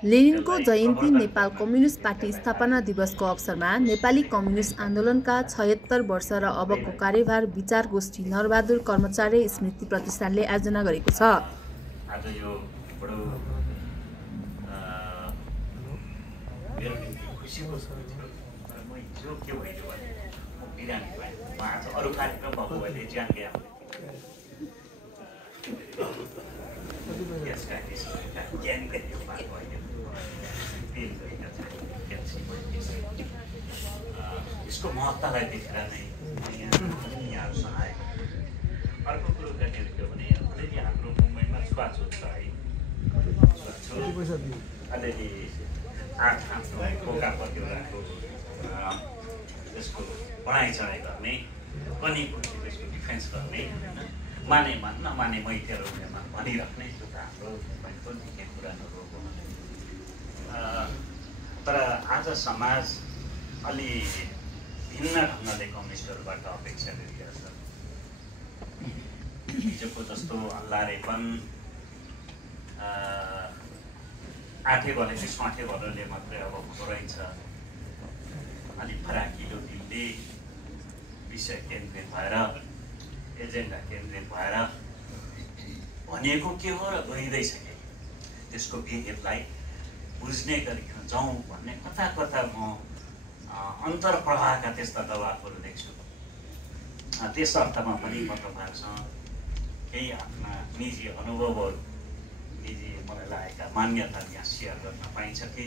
लेनिनको जयन्ती Nepal communist party स्थापना दिवसको अवसरमा नेपाली कम्युनिस्ट आन्दोलनका 76 वर्ष र अबको कार्यभार विचार गोष्ठी नरबहादुर कर्मचारी स्मृति प्रतिष्ठानले आयोजना गरेको छ। आज यो बडो मेरो निम्ति खुसीको कुरो थियो। तर म हिजो के भइदियो भने म बिरामी भएँ। म आज अरू कार्यक्रम भएको भए ज्यान गए यसको महत्त्वलाई देखेर नै यहाँहरूसँग आएको। अर्को कुरो कहाँनिर थियो भने अलिअलि हाम्रो मुम्बईमा छुवाछुत छ है। अलिअलि आठ खोका प्रतियोगिताको त्यसको बढाइ चढाइ गर्ने पनि त्यसको डिफेन्स गर्ने माने मान नमाने मैतेहरूमा भनिराख्ने त्यो त हाम्रो मुम्बईको निकै पुरानो रोग हो। तर आज समाज अलि भिन्न ढङ्गले कम्युनिस्टहरूबाट अपेक्षा गरिरहेछ। हिजोको जस्तो हल्लारेपन आठे भनेपछि स्वाठे भनले मात्रै अब हुँदो रहेछ। अलिक फराकिलो दिलले विषय केन्द्रित भएर एजेन्डा केन्द्रित भएर भनेको के हो र गइँदैछ के त्यसको भेदलाई बुझ्ने गरिकन जाउँ भन्ने कता कता म अन्तर्प्रवाहका त्यस्ता दबाबहरू देख्छु। त्यस अर्थमा पनि म तपाईँहरूसँग केही आफ्ना निजी अनुभवहरू निजी मलाई लागेका मान्यता यहाँ सेयर गर्न पाइन्छ कि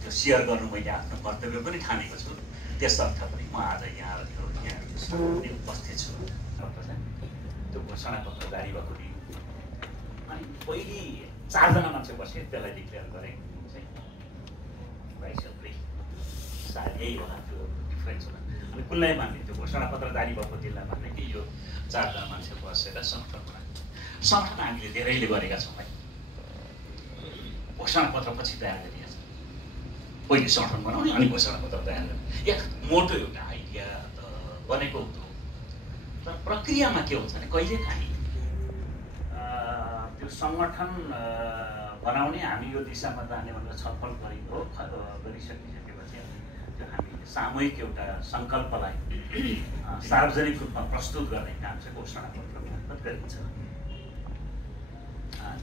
त्यो सेयर गर्नु मैले आफ्नो कर्तव्य पनि ठानेको छु। त्यस अर्थ पनि म आज यहाँहरू उपस्थित छु। त्यो घोषणापत्र जारी भएको दिन अनि पहिले 4 जना मान्छे बसे त्यसलाई डिक्लेयर गरेको चाहिँ 22 अप्रिल सायद यही होला। त्यो डिफरेन्स होला। अनि कुनलाई मान्ने त्यो घोषणापत्र जारी भएको दिनलाई मान्ने कि यो 4 जना मान्छे बसेर सङ्गठन बनायो। सङ्गठन हामीले धेरैले गरेका छौँ है। घोषणापत्र पछि तयार गरिएको छ। पहिले सङ्गठन बनाउने अनि घोषणापत्र तयार गर्ने। या मोटो एउटा आइडिया त बनेको हुँदो। तर प्रक्रियामा के हुन्छ भने कहिलेकाहीँ त्यो सङ्गठन बनाउने हामी यो दिशामा जाने भनेर छलफल गरिसकेपछि त्यो हामीले सामूहिक एउटा सङ्कल्पलाई सार्वजनिक रूपमा प्रस्तुत गर्ने काम चाहिँ घोषणापत्र मार्फत गरिन्छ।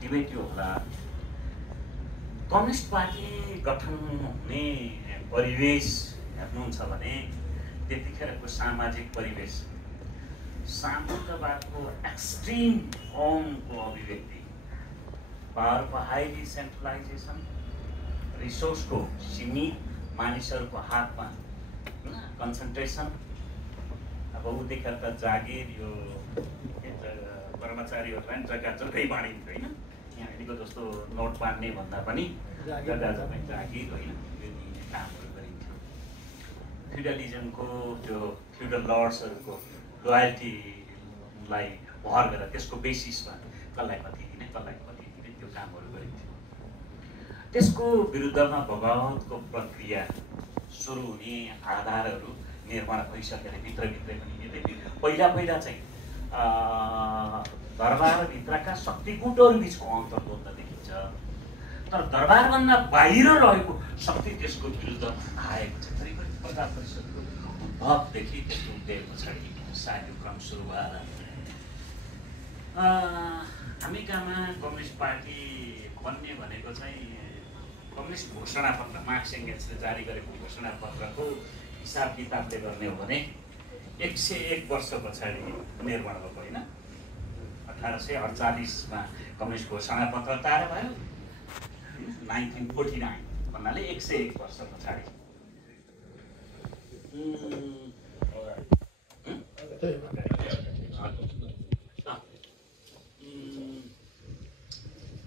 डिबेट यो होला कम्युनिस्ट पार्टी गठन हुने परिवेश हेर्नुहुन्छ भने त्यतिखेरको सामाजिक परिवेश सामन्तवादको एक्सट्रिम फर्मको अभिव्यक्ति, पावरको हाइली सेन्ट्रलाइजेसन, रिसोर्सको सीमित मानिसहरूको हातमा कन्सन्ट्रेसन। अब उदेखि त जागिर यो कर्मचारीहरूलाई जग्गा जग्गै बाँडिन्छ होइन। यहाँनिरको जस्तो नोट बाँड्ने भन्दा पनि जग्गा जग्गा जागिर होइन यो दिने कामहरू गरिन्थ्यो। फ्युडलिजमको त्यो फ्युडल लर्ड्सहरूको लोयल्टीलाई भर गरेर त्यसको बेसिसमा कसलाई कति दिने त्यो कामहरू गरिन्थ्यो। त्यसको विरुद्धमा बगावतको प्रक्रिया सुरु हुने आधारहरू निर्माण भइसकेर भित्रभित्रै पनि पहिला चाहिँ दरबारभित्रका शक्तिगुटहरू बिचको अन्तर्द्वन्द देखिन्छ। तर दरबारभन्दा बाहिर रहेको शक्ति त्यसको विरुद्धमा आएको छ। करिब प्रजा परिषदको उद्भवदेखि त्यसको उदय पछाडि सायद यो क्रम सुरु भएर हामी कहाँमा कम्युनिस्ट पार्टी बन्ने भनेको चाहिँ कम्युनिस्ट घोषणापत्र मार्क्स एङ्गेल्सले जारी गरेको घोषणापत्रको हिसाब किताबले गर्ने हो भने 101 वर्ष पछाडि निर्माण भएको होइन। 1848मा कम्युनिस्ट घोषणापत्र तयार भयो। 1949 भन्नाले 101 वर्ष पछाडि।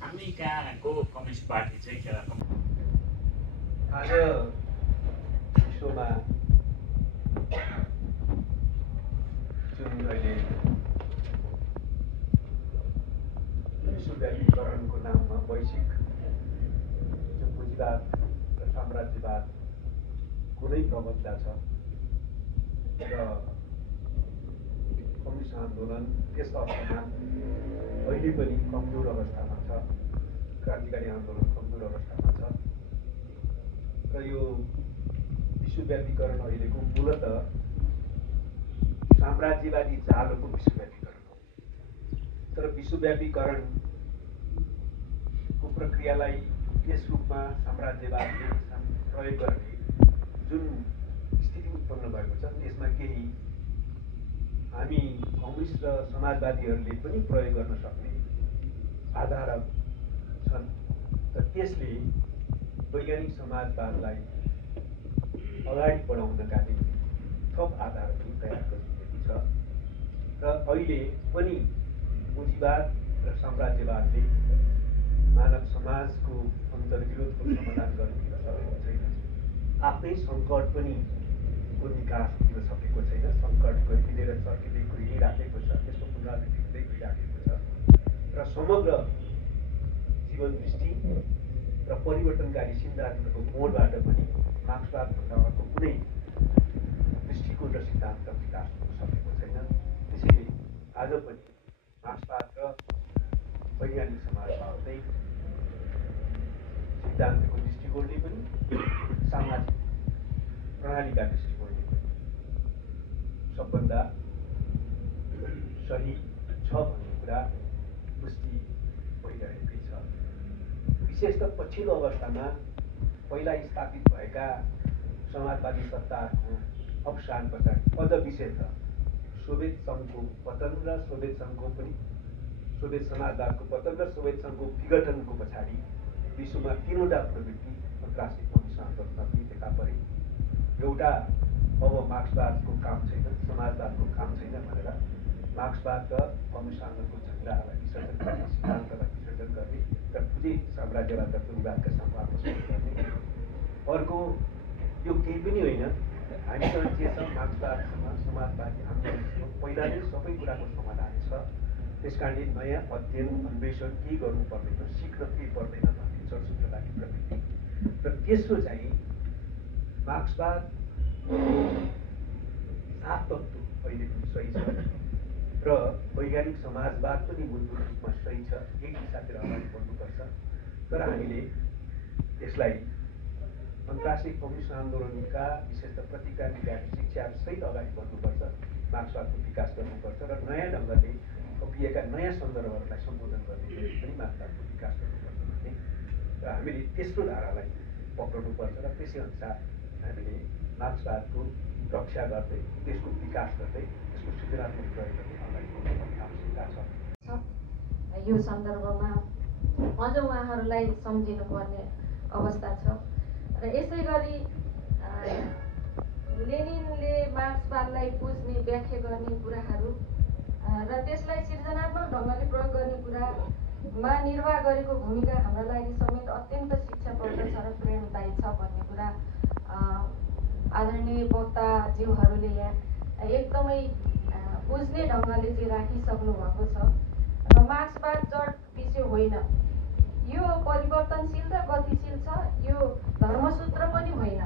हामी कहाँको कम्युनिस्ट पार्टी चाहिँ आज विश्वमा जुन अहिले विश्वव्यापीकरणको नाममा वैश्विक जो पुँजीवाद र साम्राज्यवाद कुनै प्रबलता छ र कम्युनिस्ट आन्दोलन त्यस अर्थमा अहिले पनि कमजोर अवस्थामा छ। क्रान्तिकारी आन्दोलन कमजोर र यो विश्वव्यापीकरण अहिलेको मूलत साम्राज्यवादी जालोको विश्वव्यापीकरण हो। तर विश्वव्यापीकरणको प्रक्रियालाई यस रूपमा साम्राज्यवादले प्रयोग गर्ने जुन स्थिति उत्पन्न भएको छ त्यसमा केही हामी कम्युनिस्ट र समाजवादीहरूले पनि प्रयोग गर्न सक्ने आधार छन् र त्यसले वैज्ञानिक समाजवादलाई अगाडि बढाउनका निम्ति थप आधार पनि तयार गरिएको छ र अहिले पनि पुँजीवाद र साम्राज्यवादले मानव समाजको अन्तर्विरोधको समाधान गर्न सकेको छैन। आफ्नै सङ्कट पनि को निकास दिन सकेको छैन। सङ्कट गइदिएर चर्किँदै गइराखेको छ, त्यसको पुनरावृत्ति हुँदै गइराखेको छ र समग्र जीवन दृष्टि र परिवर्तनकारी सिद्धान्तको मोडबाट पनि मार्क्सवादभन्दा अर्को कुनै दृष्टिकोण र सिद्धान्त विकास हुन सकेको छैन। त्यसैले आज पनि मार्क्सवाद र वैज्ञानिक समाजवाद नै सिद्धान्तको दृष्टिकोणले पनि सामाजिक प्रणालीका दृष्टिकोणले पनि सबभन्दा सही छ भन्ने कुरा पुष्टि भइरहेकै छ। विशेष त पछिल्लो अवस्थामा पहिला स्थापित भएका समाजवादी सत्ताहरूको अवसान पछाडि अझ विशेष त सोभियत सङ्घको पतन र सोभियत सङ्घको पनि सोभियत समाजवादको पतन र सोभियत सङ्घको विघटनको पछाडि विश्वमा तीनवटा प्रवृत्ति अन्तर्राष्ट्रिय कम्युनिस्ट आन्दोलनमा पनि देखा परे। एउटा अब मार्क्सवादको काम छैन, समाजवादको काम छैन भनेर मार्क्सवाद र कम्युनिस्ट आन्दोलनको झन्डालाई विसर्जन गर्ने, सिद्धान्तलाई विसर्जन गर्ने र पुँजी साम्राज्यवाद र पुँजीवादका सामु आत्मसात गर्ने। अर्को यो केही पनि होइन, हामीसँग जे छ मार्क्सवादसँग समाजवादी आन्दोलनसँग पहिला नै सबै कुराको समाधान छ। त्यस कारणले नयाँ अध्ययन अन्वेषण केही गर्नु पर्दैन, सिक्न केही पर्दैन भन्ने जडसूत्रवादी प्रवृत्ति र तेस्रो चाहिँ मार्क्सवाद सात तत्त्व अहिले पनि सही छ र वैज्ञानिक समाजवाद पनि मूलभूत रूपमा सही छ। यही दिशातिर अगाडि बढ्नुपर्छ। तर हामीले यसलाई अन्तर्राष्ट्रिय कम्युनिस्ट आन्दोलनका विशेष प्रतिक्रियाकारी शिक्षासहित अगाडि बढ्नुपर्छ। मार्क्सवादको विकास गर्नुपर्छ र नयाँ ढङ्गले थपिएका नयाँ सन्दर्भहरूलाई सम्बोधन गर्ने पनि मार्क्सवादको विकास गर्नुपर्छ भन्ने र हामीले तेस्रो धारालाई पक्राउनुपर्छ र त्यसै अनुसार हामीले मार्क्सवादको रक्षा गर्दै त्यसको विकास गर्दै त्यसको सृजनात्मक प्रयोग गर्दै अगाडि बढ्नुपर्ने आवश्यकता छ। यो सन्दर्भमा अझ उहाँहरूलाई सम्झिनुपर्ने अवस्था छ र यसै गरी लेनिनले मार्क्सवादलाई बुझ्ने व्याख्या गर्ने कुराहरू र त्यसलाई सृजनात्मक ढङ्गले प्रयोग गर्ने कुरामा निर्वाह गरेको भूमिका हाम्रो लागि समेत अत्यन्त शिक्षाप्रद छ र प्रेरणादायी छ भन्ने कुरा आदरणीय वक्ताज्यूहरूले यहाँ एकदमै बुझ्ने ढङ्गले चाहिँ राखिसक्नु भएको छ र मार्क्सवाद जड विषय होइन, यो परिवर्तनशील र गतिशील छ, यो धर्मसूत्र पनि होइन,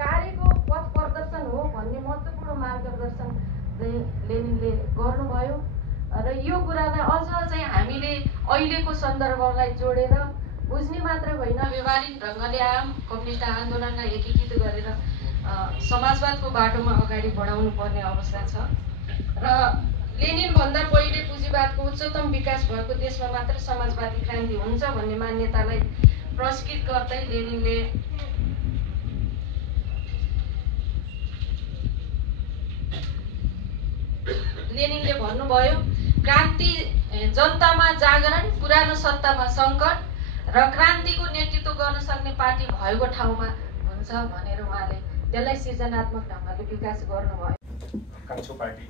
कार्यको पथ प्रदर्शन हो भन्ने महत्त्वपूर्ण मार्गदर्शन चाहिँ लेनिनले गर्नुभयो र यो कुरालाई अझ चाहिँ हामीले अहिलेको सन्दर्भलाई जोडेर बुझ्ने मात्रै होइन, व्यवहारिक ढङ्गले आम कम्युनिस्ट आन्दोलनलाई एकीकृत गरेर समाजवादको बाटोमा अगाडि बढाउनु पर्ने अवस्था छ र लेनिनभन्दा पहिले पुँजीवादको उच्चतम विकास भएको देशमा मात्र समाजवादी क्रान्ति हुन्छ भन्ने मान्यतालाई प्रस्कृत गर्दै लेनिनले भन्नुभयो, क्रान्ति जनतामा जागरण, पुरानो सत्तामा सङ्कट र क्रान्तिको नेतृत्व गर्न सक्ने पार्टी भएको ठाउँमा हुन्छ भनेर उहाँले त्यसलाई सृजनात्मक ढङ्गले विकास गर्नुभयो। कान्छो पार्टी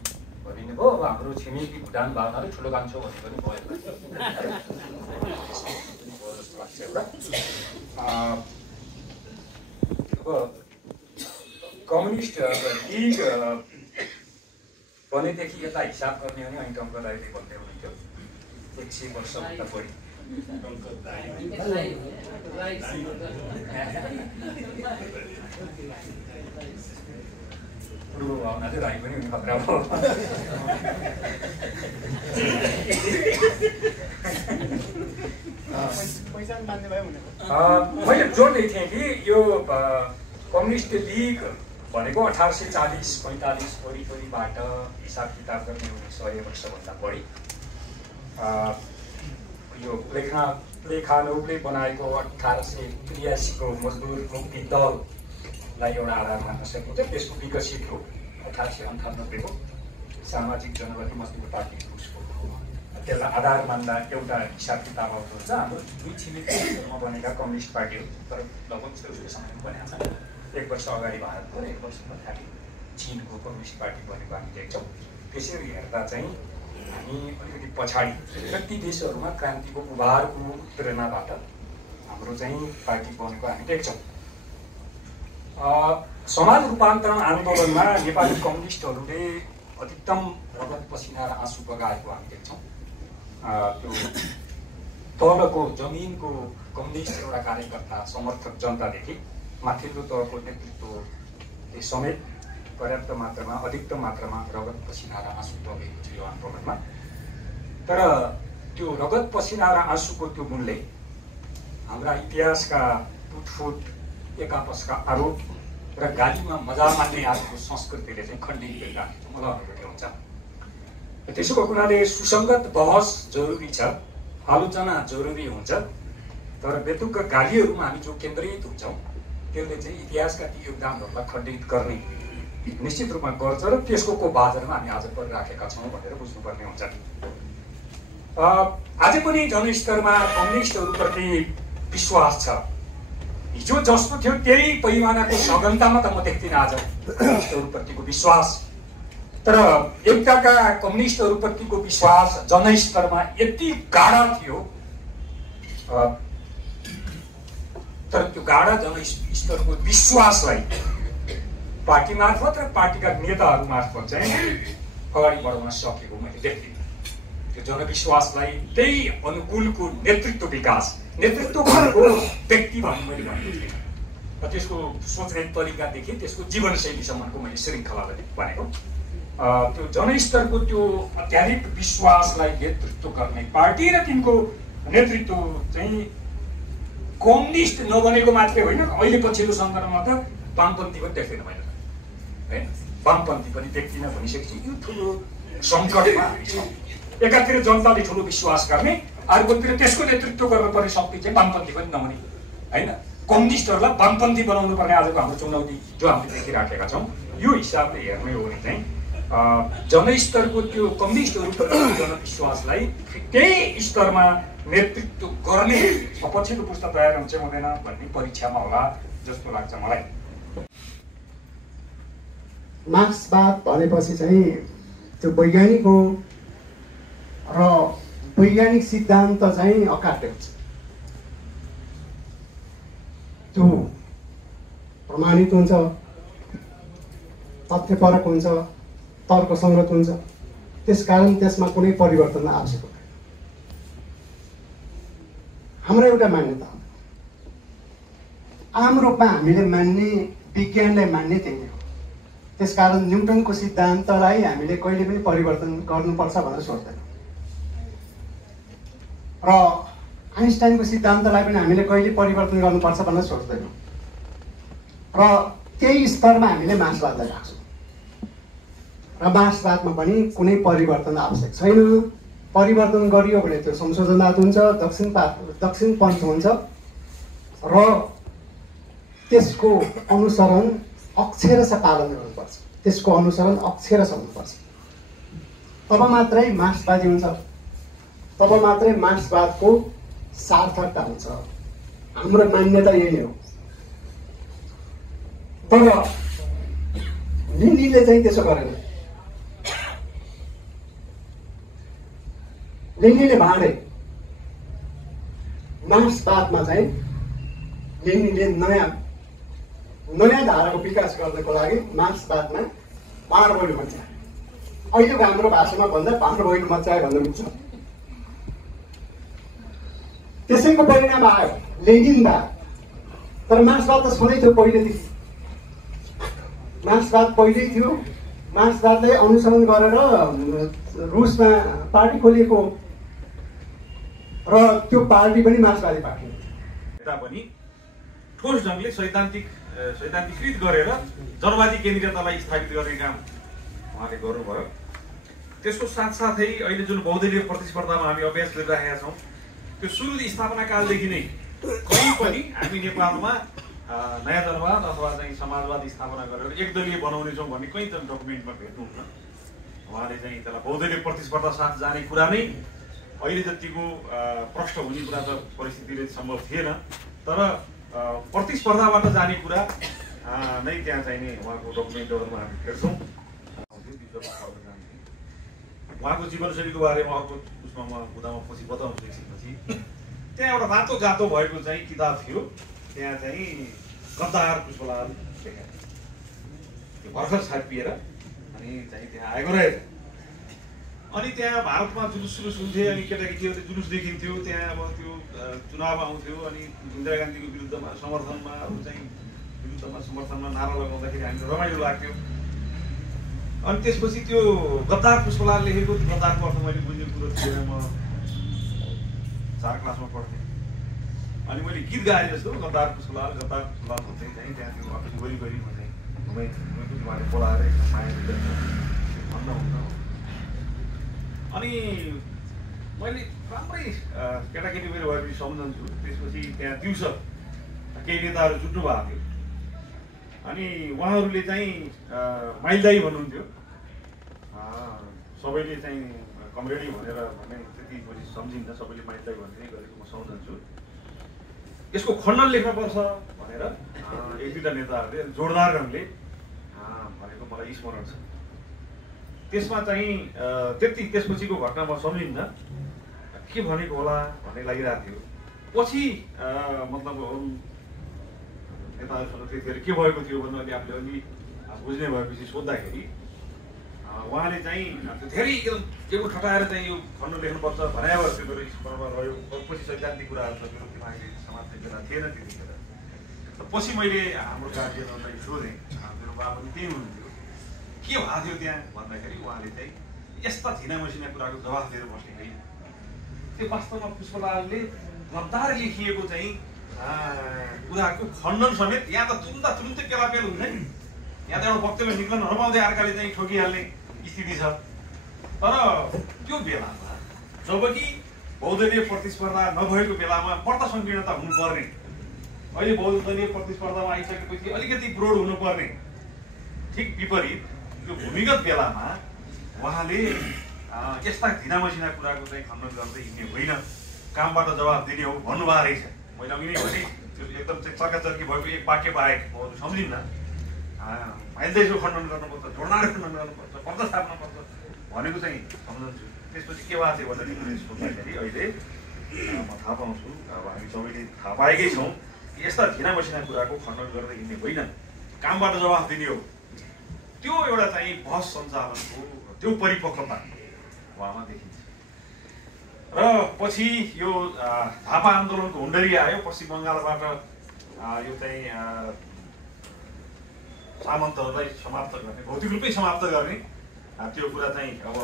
भनिने भयो। अब हाम्रो छिमेकी भुटान भावनाले ठुलो कान्छो भन्ने पनि भयो। अब कम्युनिस्ट लिग बनेदेखि यता हिसाब गर्ने हो भने अनि टङ्क दाइले भन्दै हुनुहुन्थ्यो 100 वर्षभन्दा बढी पूर्व भावना चाहिँ राई पनि खतरा भयो। पहिचान बाँध्ने भयो भनेको मैले जोड्दै थिएँ कि यो कम्युनिस्ट लिग भनेको 1840-45 वरिपरिबाट हिसाब किताब गर्ने 100 वर्षभन्दा बढी यो प्लेखानोभले बनाएको 1883 को मजदुर मुक्ति दललाई एउटा आधार मान्न सकिन्छ। त्यसको विकसित हो 1898 को सामाजिक जनवादी मजदुर पार्टी उसको त्यसलाई आधार मान्दा एउटा हिसाब किताब हुन्छ। हाम्रो दुई छिमेकीमा बनेका कम्युनिस्ट पार्टीहरू तर लगभग उसको समयमा बनेको छ। 1 वर्ष अगाडि भारतको र 1 वर्ष पछाडि चीनको कम्युनिस्ट पार्टी बनेको हामी देख्छौँ। त्यसरी हेर्दा चाहिँ हामी अलिकति पछाडि र ती देशहरूमा क्रान्तिको उभारको प्रेरणाबाट हाम्रो चाहिँ पार्टी बनेको हामी देख्छौँ। समाज रूपान्तरण आन्दोलनमा नेपाली कम्युनिस्टहरूले अधिकतम रगत पसिना र आँसु बगाएको हामी देख्छौँ। त्यो तलको जमिनको कम्युनिस्ट एउटा कार्यकर्ता समर्थक जनतादेखि माथिल्लो तहको नेतृत्वले समेत पर्याप्त मात्रामा अधिकतम मात्रामा रगत पसिना र आँसु बगेको छ यो आन्दोलनमा। तर त्यो रगत पसिना र आँसुको त्यो मूल्य हाम्रा इतिहासका टुटफुट एकापसका आरोप र गालीमा मजा मान्ने आजको संस्कृतिले चाहिँ खण्डित गरिराखेको मलाई अनुभूति हुन्छ। त्यसो भएको हुनाले सुसङ्गत बहस जरुरी छ, आलोचना जरुरी हुन्छ। तर बेतुका गालीहरूमा हामी जो केन्द्रित हुन्छौँ त्यसले चाहिँ इतिहासका ती योगदानहरूलाई खण्डित गर्ने निश्चित रूपमा गर्छ र त्यसको बाजारमा हामी आज परिराखेका छौँ भनेर बुझ्नुपर्ने हुन्छ। आज पनि जनस्तरमा कम्युनिस्टहरूप्रति विश्वास छ। हिजो जस्तो थियो त्यही पैमानाको सघनतामा त म देख्दिनँ आज कम्युनिस्टहरूप्रतिको विश्वास। तर एउटाका कम्युनिस्टहरूप्रतिको विश्वास जनस्तरमा यति गाढा थियो, तर त्यो गाढा जनस्तरको विश्वासलाई पार्टी मार्फत र पार्टीका नेताहरू मार्फत चाहिँ अगाडि बढाउन सकेको मैले देख्दिनँ। त्यो जनविश्वासलाई त्यही अनुकूलको नेतृत्व विकास, नेतृत्व भनेको व्यक्ति भन्ने मैले भनेको थिएँ। त्यसको सोच्ने तरिकादेखि त्यसको जीवनशैलीसम्मको मैले श्रृङ्खलालाई भनेको। त्यो जनस्तरको त्यो अत्याधिक विश्वासलाई नेतृत्व गर्ने पार्टी र तिनको नेतृत्व चाहिँ कम्युनिस्ट नबनेको मात्रै होइन, अहिले पछिल्लो सन्दर्भमा त वामपन्थी पनि देख्दैन मैले है। वामपन्थी पनि देख्दिनँ भनिसकेपछि यो ठुलो सङ्कटमा हामी छौँ। एकातिर जनताले ठुलो विश्वास गर्ने, अर्कोतिर त्यसको नेतृत्व गर्नुपर्ने शक्ति चाहिँ वामपन्थी पनि नहुने होइन। कम्युनिस्टहरूलाई वामपन्थी बनाउनु पर्ने आजको हाम्रो चुनौती जो हामीले देखिराखेका छौँ। यो हिसाबले हेर्ने हो भने चाहिँ जनस्तरको त्यो कम्युनिस्टहरूप्रति जनविश्वासलाई त्यही स्तरमा नेतृत्व गर्ने पछिल्लो पुस्ता तयार हुन्छ हुँदैन भन्ने परीक्षामा होला जस्तो लाग्छ मलाई। मार्क्सवाद भनेपछि चाहिँ त्यो वैज्ञानिक हो र वैज्ञानिक सिद्धान्त चाहिँ अकाट्य हुन्छ, त्यो प्रमाणित हुन्छ, तथ्यपरक हुन्छ, तर्कसङ्गत हुन्छ। त्यसकारण त्यसमा कुनै परिवर्तन आवश्यक हुँदैन। हाम्रो एउटा मान्यता हो, आम रूपमा हामीले मान्ने विज्ञानलाई मान्ने त्यही हो। त्यसकारण न्युटनको सिद्धान्तलाई हामीले कहिले पनि परिवर्तन गर्नुपर्छ भनेर सोच्दैनौँ र आइन्स्टाइनको सिद्धान्तलाई पनि हामीले कहिले परिवर्तन गर्नुपर्छ भनेर सोच्दैनौँ र त्यही स्तरमा हामीले मार्क्सवादलाई राख्छौँ र मार्क्सवादमा पनि कुनै परिवर्तन आवश्यक छैन। परिवर्तन गरियो भने त्यो संशोधनवाद हुन्छ, दक्षिणपन्थ हुन्छ र त्यसको अनुसरण अक्षरशः पालन गर्नुपर्छ, त्यसको अनुसरण अक्षरशः हुनुपर्छ। तब मात्रै मार्क्सवादी हुन्छ, तब मात्रै मार्क्सवादको सार्थकता हुन्छ। हाम्रो मान्यता यही हो। तर लेनिनले चाहिँ त्यसो गरेन। लेनिनले भाँडे मार्क्सवादमा चाहिँ लेनिनले नयाँ धाराको विकास गर्नको लागि मार्क्सवादमा भाँडबोइलो मचायो। अहिलेको हाम्रो भाषामा भन्दा भाँडबोइलो मचायो भन्नु मिल्छ। त्यसैको परिणाम आयो लेनिनवाद। तर मार्क्सवाद त छँदै थियो पहिलेदेखि। मार्क्सवाद पहिल्यै थियो। मार्क्सवादलाई अनुसरण गरेर रुसमा पार्टी खोलिएको र त्यो पार्टी पनि मार्क्सवादी पार्टी हो। नेता पनि ठोस ढङ्गले सैद्धान्तिकृत गरेर जनवादी केन्द्रीयतालाई स्थापित गर्ने काम उहाँले गर्नुभयो। त्यसको साथसाथै अहिले जुन बहुदलीय प्रतिस्पर्धामा हामी अभ्यास गरिरहेका छौँ त्यो सुरु स्थापना कालदेखि नै कहीँ पनि हामी नेपालमा नयाँ जनवाद अथवा चाहिँ समाजवाद स्थापना गरेर एकदलीय बनाउनेछौँ भन्ने कहीँ त डकुमेन्टमा भेट्नुहुन्न। उहाँले चाहिँ त्यसलाई बहुदलीय प्रतिस्पर्धा साथ जाने कुरा नै अहिले जतिको प्रष्ट हुने कुरा त परिस्थितिले सम्भव थिएन, तर प्रतिस्पर्धाबाट जाने कुरा नै त्यहाँ चाहिने उहाँको डकुमेन्टहरूमा हामी भेट्छौँ। उहाँको जीवनशैलीको बारेमा अर्को उसमा म बुदामा पछि बताउँछु एकछिनपछि। त्यहाँ एउटा रातो गातो भएको चाहिँ किताब थियो, त्यहाँ चाहिँ गद्दार पुष्पलाल लेखा त्यो भर्खर छापिएर अनि चाहिँ त्यहाँ आएको रहेछ। अनि त्यहाँ भारतमा जुलुस हुन्थे, अनि केटाकेटीहरूले जुलुस देखिन्थ्यो, त्यहाँ अब त्यो चुनाव आउँथ्यो, अनि इन्दिरा गान्धीको विरुद्धमा समर्थनमा नारा लगाउँदाखेरि हामीलाई रमाइलो लाग्थ्यो। अनि त्यसपछि त्यो गद्दार पुष्पलाल लेखेको गद्दारको अर्थ मैले बुझेको कुरो थिएन, म 4 क्लासमा पढ्थेँ। अनि मैले गीत गाएँ जस्तो गद्दार पुष्पलाल भन्दै चाहिँ त्यहाँ त्यो वरिपरि म चाहिँ उहाँले बोलाएर माया भन्न हुन्न। अनि मैले राम्रै केटाकेटी मेरो भएपछि सम्झन्छु। त्यसपछि त्यहाँ दिउँसो केही नेताहरू जुट्नु भएको थियो, अनि उहाँहरूले चाहिँ माइलदाई भन्नुहुन्थ्यो। सबैले चाहिँ कमरेडी भनेर भन्ने त्यति पछि सम्झिन्छ, सबैले माइलदाई भन्ने गरेको म सम्झन्छु। यसको खण्डन लेख्नुपर्छ भनेर एक दुईवटा नेताहरूले जोरदार ढङ्गले भनेको मलाई स्मरण छ। त्यसमा चाहिँ त्यति त्यसपछिको घटना म सम्झिन्न, के भनेको होला भन्ने लागिरहेको थियो। पछि मतलब नेताहरूसँग त्यतिखेर के भएको थियो भन्नु अलि आफूले अलि बुझ्ने भएपछि सोद्धाखेरि उहाँले चाहिँ धेरै टेबुल ठटाएर चाहिँ यो खण्ड लेख्नुपर्छ भनेर त्यो मेरो स्मरणमा रह्यो। पछि सैद्धान्तिक कुराहरू छ, मेरो दिमागले समात्ने बेला थिएन त्यतिखेर। पछि मैले हाम्रो गार्जियनहरूलाई सोधेँ, मेरो बाबा पनि त्यही हुनुहुन्थ्यो, के भएको थियो त्यहाँ भन्दाखेरि उहाँले चाहिँ यस्ता झिना मसिना कुराको जवाफ दिएर बस्ने होइन। त्यो वास्तवमा पुष्पलालले गद्दार लेखिएको चाहिँ कुराको खण्डन समेत यहाँ त तुरुन्तै केलापेल हुन्छ नि, यहाँ त एउटा वक्तव्य निक्लन नपाउँदै अर्काले चाहिँ ठोकिहाल्ने स्थिति छ। तर त्यो बेलामा जबकि बहुदलीय प्रतिस्पर्धा नभएको बेलामा बढ्ता सङ्कीर्णता हुनुपर्ने, अहिले बहुदलीय प्रतिस्पर्धामा आइसकेपछि अलिकति ब्रोड हुनुपर्ने, ठिक विपरीत त्यो भूमिगत बेलामा उहाँले यस्ता धिना मसिना कुराको चाहिँ खण्डन गर्दै हिँड्ने होइन, कामबाट जवाब दिने हो भन्नुभएको रहेछ। मैले अघि नै भने त्यो एकदम चाहिँ चर्काचर्की भएको एक वाक्य बाहेक म सम्झिन्न। माइलदाईको खण्डन गर्नुपर्छ, जोडदार खण्डन गर्नुपर्छ, पर्दा स्थापना पर्छ भनेको चाहिँ सम्झन्छु। त्यसपछि के भएको थियो भन्दाखेरि मैले सोद्धाखेरि अहिले म थाहा पाउँछु, अब हामी सबैले थाहा पाएकै छौँ यस्ता झिना मसिना कुराको खण्डन गर्दै हिँड्ने होइन, कामबाट जवाफ दिने हो। त्यो एउटा चाहिँ बहस सञ्चालनको त्यो परिपक्वता उहाँमा देखिन्छ। र पछि यो झापा आन्दोलनको हुन्डरी आयो, पश्चिम बङ्गालबाट यो चाहिँ सामन्तहरूलाई समाप्त गर्ने, भौतिक रूपमै समाप्त गर्ने त्यो कुरा चाहिँ अब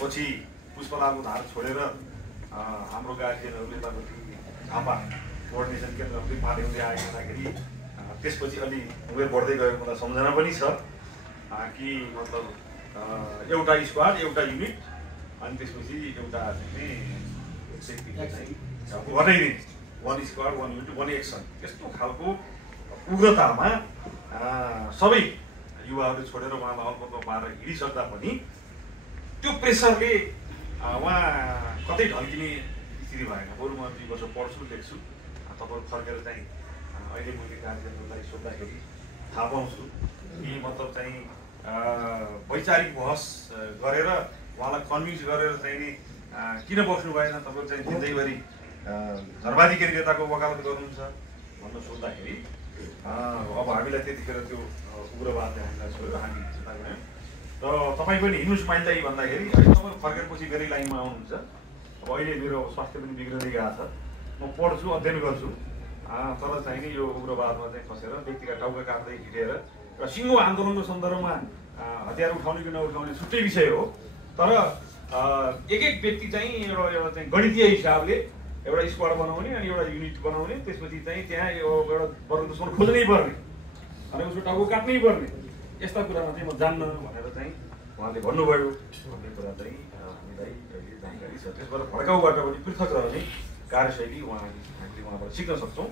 पछि पुष्पलालको धार छोडेर हाम्रो गार्जियनहरूले तपाईँको झापा कोअर्डिनेसन केन्द्रहरूले पाले हुँदै आएको हुँदाखेरि त्यसपछि अलि उमेर बढ्दै गएको मलाई सम्झना पनि छ कि मतलब एउटा स्क्वाड एउटा युनिट अनि त्यसपछि एउटा घटाइदिने 1 स्क्वाड 1 युनिट 1 एक्सन, त्यस्तो खालको उग्रतामा सबै युवाहरू छोडेर उहाँलाई अल्पको पारेर हिँडिसक्दा पनि त्यो प्रेसरले उहाँ कतै ढल्किने स्थिति भएन। बरु म 2 वर्ष पढ्छु लेख्छु, तपाईँहरू फर्केर चाहिँ अहिले मैले गार्जियनहरूलाई सोद्धाखेरि थाहा पाउँछु कि मतलब चाहिँ वैचारिक बहस गरेर उहाँलाई कन्भिन्स गरेर चाहिँ नि किन बस्नु भएन, तपाईँहरू चाहिँ जिन्दगीभरि धर्मवादी केन्द्रीयताको वकालत गर्नुहुन्छ भन्न सोद्धाखेरि अब हामीलाई त्यतिखेर त्यो उग्रवादले हामीलाई छोड्यो, हामी चिन्ता गऱ्यौँ। र तपाईँ पनि हिँड्नुहोस् माइलदाई भन्दाखेरि अहिले तपाईँ फर्केपछि फेरि लाइनमा आउनुहुन्छ। अब अहिले मेरो स्वास्थ्य पनि बिग्रिँदै गएको छ, म पढ्छु अध्ययन गर्छु, तर चाहिँ नि यो उग्रवादमा चाहिँ फसेर व्यक्तिका टाउका काट्दै हिँडेर र सिङ्गो आन्दोलनको सन्दर्भमा हतियार उठाउने कि नउठाउने छुट्टै विषय हो। तर एक एक व्यक्ति चाहिँ एउटा चाहिँ गणितीय हिसाबले एउटा स्क्वाड बनाउने अनि एउटा युनिट बनाउने, त्यसपछि चाहिँ त्यहाँ एउटा वर्ग दुश्मन खोज्नै पर्ने अनि उसको टाउको काट्नै पर्ने, यस्ता कुरामा चाहिँ म जान्न भनेर चाहिँ उहाँले भन्नुभयो भन्ने कुरा चाहिँ हामीलाई अहिले जानकारी छ। त्यसबाट भड्काउबाट पनि पृथक रहने कार्यशैली हामीले उहाँबाट सिक्न सक्छौँ।